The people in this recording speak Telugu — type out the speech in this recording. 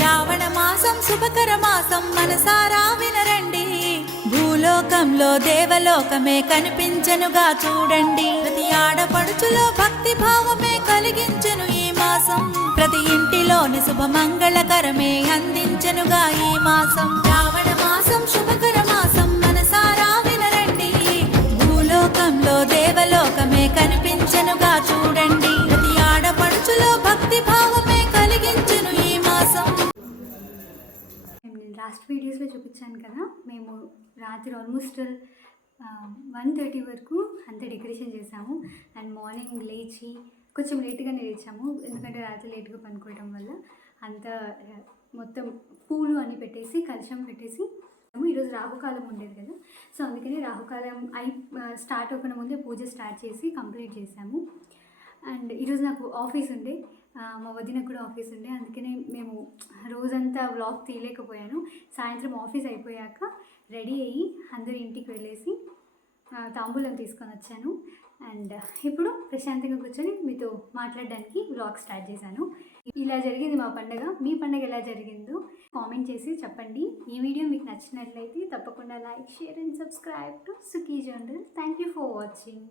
శ్రావణ మాసం శుభకర మాసం మనసారా వినరండి. భూలోకంలో దేవలోకమే కనిపించెనుగా చూడండి. ప్రతి ఆడపడుచులో భక్తి భావమే కలిగించెను ఈ మాసం. ప్రతి ఇంటిలోని శుభ మంగళకరమే అందించెనుగా ఈ మాసం. శ్రావణ మాసం శుభకర మాసం మనసారా వినరండి. భూలోకంలో దేవలోకమే కనిపించెనుగా చూడండి. ప్రతి ఆడపడుచులో భక్తి భావమే కలిగించెను ఈ మాసం. నేను లాస్ట్ వీడియోస్లో చూపించాను కదా, మేము రాత్రి ఆల్మోస్ట్ 1:30 వరకు అంతా డెకరేషన్ చేసాము. అండ్ మార్నింగ్ లేచి కొంచెం లేట్గానే లేచాము, ఎందుకంటే రాత్రి లేట్గా పనుకోవడం వల్ల అంతా మొత్తం పూలు అని పెట్టేసి కలశం పెట్టేసి. ఈరోజు రాహుకాలం ఉండేది కదా, సో అందుకని రాహుకాలం స్టార్ట్ అవ్వకుండా ముందే పూజ స్టార్ట్ చేసి కంప్లీట్ చేసాము. అండ్ ఈరోజు నాకు ఆఫీస్ ఉండే, మా వదినకు కూడా ఆఫీస్ ఉండే, అందుకనే మేము రోజంతా వ్లాగ్ తీయలేకపోయాను. సాయంత్రం ఆఫీస్ అయిపోయాక రెడీ అయ్యి అందరి ఇంటికి వెళ్ళేసి తాంబూలం తీసుకొని వచ్చాను. అండ్ ఇప్పుడు ప్రశాంతంగా కూర్చొని మీతో మాట్లాడడానికి వ్లాగ్ స్టార్ట్ చేశాను. ఇలా జరిగింది మా పండుగ. మీ పండుగ ఎలా జరిగిందో కామెంట్ చేసి చెప్పండి. ఈ వీడియో మీకు నచ్చినట్లయితే తప్పకుండా like, share and subscribe to Sukhi general. Thank you for watching.